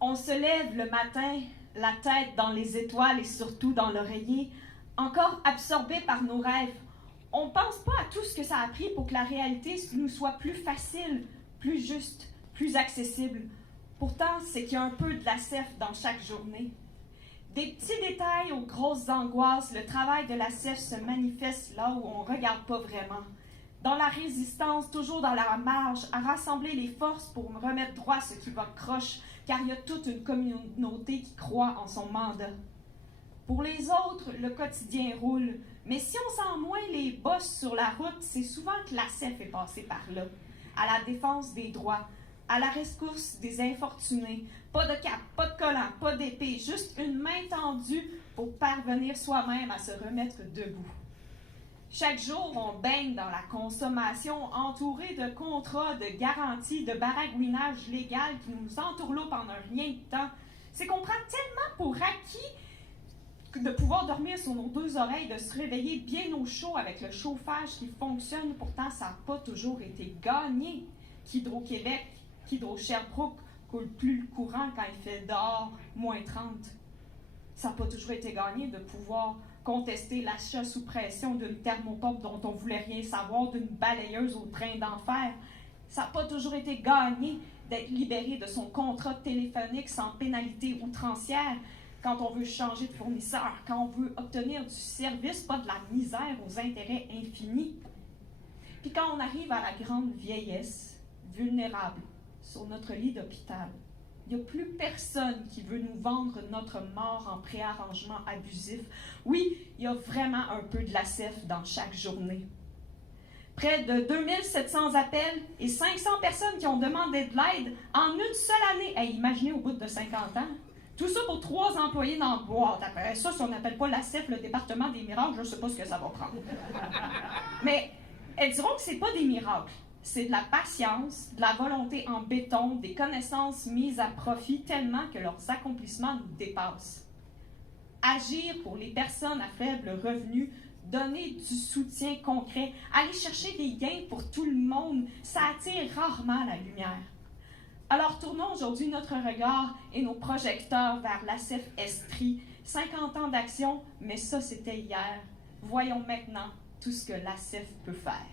On se lève le matin, la tête dans les étoiles et surtout dans l'oreiller, encore absorbé par nos rêves. On ne pense pas à tout ce que ça a pris pour que la réalité nous soit plus facile, plus juste, plus accessible. Pourtant, c'est qu'il y a un peu de la CEF dans chaque journée. Des petits détails aux grosses angoisses, le travail de la CEF se manifeste là où on ne regarde pas vraiment. Dans la résistance, toujours dans la marge, à rassembler les forces pour remettre droit ce qui va croche, car il y a toute une communauté qui croit en son mandat. Pour les autres, le quotidien roule, mais si on sent moins les bosses sur la route, c'est souvent que la CEF est passée par là, à la défense des droits, à la rescousse des infortunés. Pas de cap, pas de collant, pas d'épée, juste une main tendue pour parvenir soi-même à se remettre debout. Chaque jour, on baigne dans la consommation, entouré de contrats, de garanties, de baragouinage légal qui nous entourloupent en un rien de temps. C'est qu'on prend tellement pour acquis de pouvoir dormir sur nos deux oreilles, de se réveiller bien au chaud avec le chauffage qui fonctionne. Pourtant, ça n'a pas toujours été gagné. Qu'Hydro-Québec, qu'Hydro-Sherbrooke coule plus le courant quand il fait dehors moins 30. Ça n'a pas toujours été gagné de pouvoir contester l'achat sous pression d'une thermopompe dont on ne voulait rien savoir, d'une balayeuse au train d'enfer. Ça n'a pas toujours été gagné d'être libéré de son contrat téléphonique sans pénalité outrancière quand on veut changer de fournisseur, quand on veut obtenir du service, pas de la misère aux intérêts infinis. Puis quand on arrive à la grande vieillesse, vulnérable, sur notre lit d'hôpital, il n'y a plus personne qui veut nous vendre notre mort en préarrangement abusif. Oui, il y a vraiment un peu de la CEF dans chaque journée. Près de 2700 appels et 500 personnes qui ont demandé de l'aide en une seule année. Hey, imaginez au bout de 50 ans. Tout ça pour 3 employés dans la boîte. Après ça, si on n'appelle pas la CEF le département des miracles, je ne sais pas ce que ça va prendre. Mais elles diront que ce n'est pas des miracles. C'est de la patience, de la volonté en béton, des connaissances mises à profit tellement que leurs accomplissements nous dépassent. Agir pour les personnes à faible revenu, donner du soutien concret, aller chercher des gains pour tout le monde, ça attire rarement la lumière. Alors tournons aujourd'hui notre regard et nos projecteurs vers la CEF Estrie. 50 ans d'action, mais ça c'était hier. Voyons maintenant tout ce que la CEF peut faire.